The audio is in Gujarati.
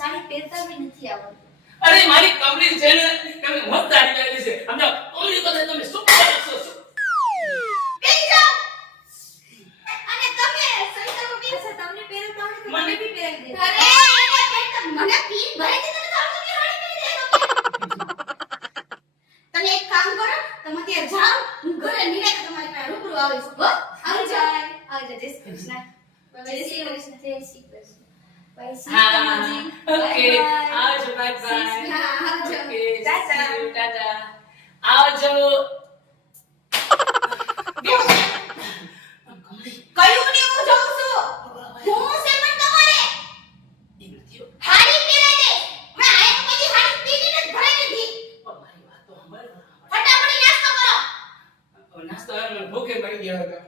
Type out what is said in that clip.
સાડી પહેરતા બી નથી આવડતું. અરે મારી કમળી છે ને તમે મત દાડી લાગી છે સમજો કમળી તો તમે શું કરો છો બેસી જાઓ. અને તમે સંતાનો બી છે તમને પહેરતા આવડે તો મને બી પહેરાવી દે. અરે એને પહેરતા મને પીન ભરે છે તને તો આવડતું કે સાડી પહેરી દે તો. તમે એક કામ કરો તમે ત્યાં જાઓ હું ઘરે નિરાતે તમારી પાસે રૂબરૂ આવીશ હો. આવી જાય જય શ્રી કૃષ્ણ. જય શ્રી કૃષ્ણ. જય શ્રી કૃષ્ણ. બાય સીતાજી. ઓકે આવજો બાય બાય હા આવજો. Okay tata. ટાટા આવજો કયું ને હું જોઉં છું હું છે પણ તમારે હાડી પહેરાઈ દે. મેં આય તો કદી હાડી પીની નથી ભરાઈ નથી. મારી વાત તો સાંભળ ફટાફટ નાસ્તો કરો. નાસ્તો ભૂખે મરી ગયા હતા